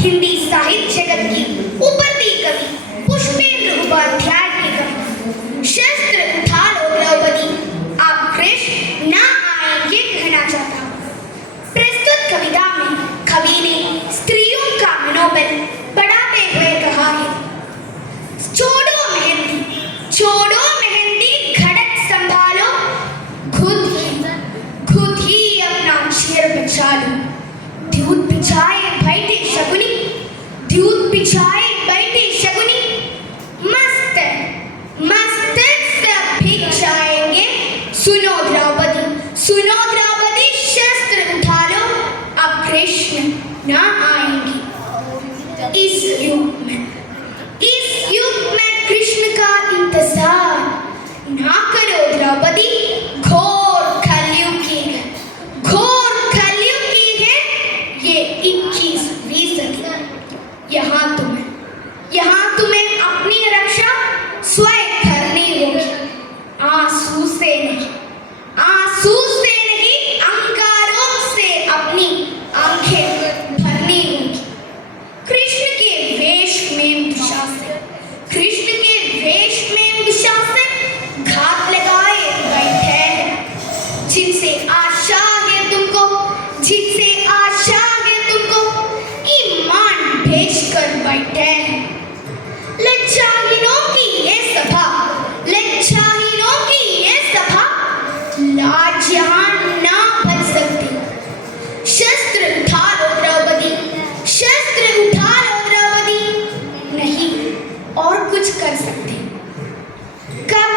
हिंदी साहित्य जगत की उपरती कवि पुष्पेंद्र उपाध्याय की कवि शस्त्र उठा लो द्रौपदी, आप कृष्ण ना आएंगे कहना चाहता हूं। प्रस्तुत कविता में कवि ने स्त्रियों का मनोबल बढ़ाते हुए कहा है, छोड़ो मेहंदी घड़क संभालो, खुद ही अपना शेर बचा लो। दूध पिछाए बैठे शकुनी, दूध पिछाए बैठे शकुनी, मस्त सब भीग जाएंगे। सुनो द्रौपदी शस्त्र उठा लो, अब कृष्ण ना आएंगे। इस युग में कृष्ण का इंतजार ना करो द्रौपदी, घोर कलयुग की है ये 21वीं सदी। यहाँ तुम्हें अपनी रक्षा स्वयं करनी होगी, आंसू से नहीं अंगारों से अपनी आंखें भरनी होगी। कृष्ण के वेश में दुशासन घात लगाए बैठे हैं, जिनसे आशा है तुमको ईमान भेज कर बैठे हैं। लज्जाहीनों की ये सभा लाज यहाँ ना बच सकती। शस्त्र उठा लो द्रौपदी, नहीं और कुछ कर सकते। कब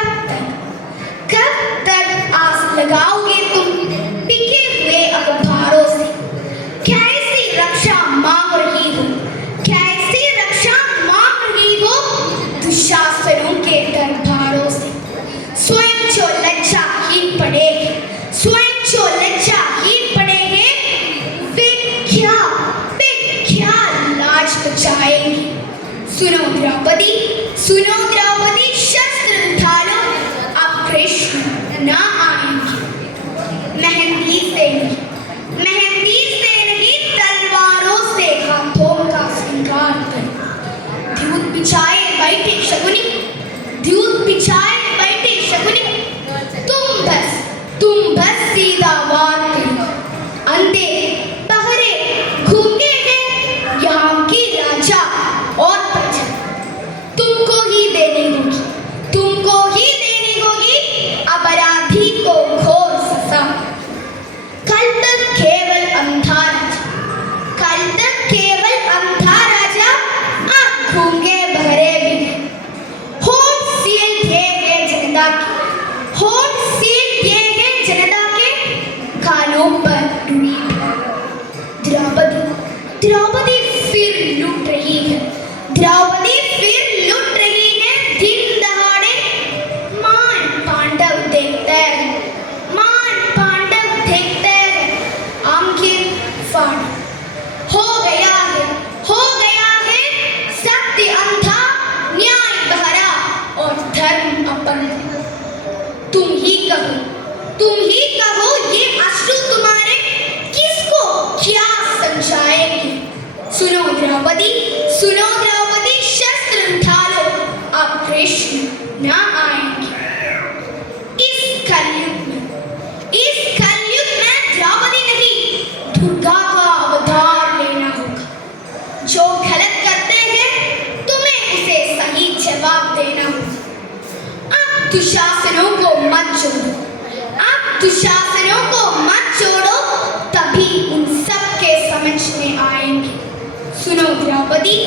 तक आस लगाओगे तुम टिके हुए अखबारों से? कैसी रक्षा मांग रही हो दुशासनों के दरबारों से? स्वयं जो लज्जाहीन पड़ेंगे, वे क्या लाज बचाएंगे? सुनो द्रौपदी शस्त्र उठा लो, अब कृष्ण ना आएंगे। मेहंदी से नहीं तलवारों से हाथों का श्रृंगार कर। दूध पिछाए बैठे शकुनी, तुम बस सीधा वार करो। अंधे बहरे घूमते हैं यहाँ की राजा और प्रजा, तुमको ही देनी होगी अपराधी को घोर सजा। कल तक केवल अंधा राजा, आँख गूंगे बहरे भी, होठ सील दिए हैं जनता के कानों पर टूटी। द्रौपदी फिर लुट रही है, दिन दहाड़े मान पांडव देखते हैं, आंखें फाड़। हो गया है सत्य अंधा, न्याय बहरा और धर्म अपंथ। तुम ही कहो ये अश्रु तुम्हारे किसको क्या समझाएंगे? सुनो द्रौपदी शस्त्र उठा लो, अब कृष्ण ना आएंगे। इस कलयुग में द्रौपदी नहीं, दुर्गा का अवतार लेना होगा। जो गलत करते हैं तुम्हें उसे सही जवाब देना होगा। आप दुशासनों को मत जोड़ो, तभी उन सब के समझ में आएंगे। सुनो द्रौपदी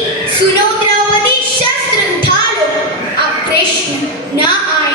शस्त्र उठा लो, अब कृष्ण ना आएंगे।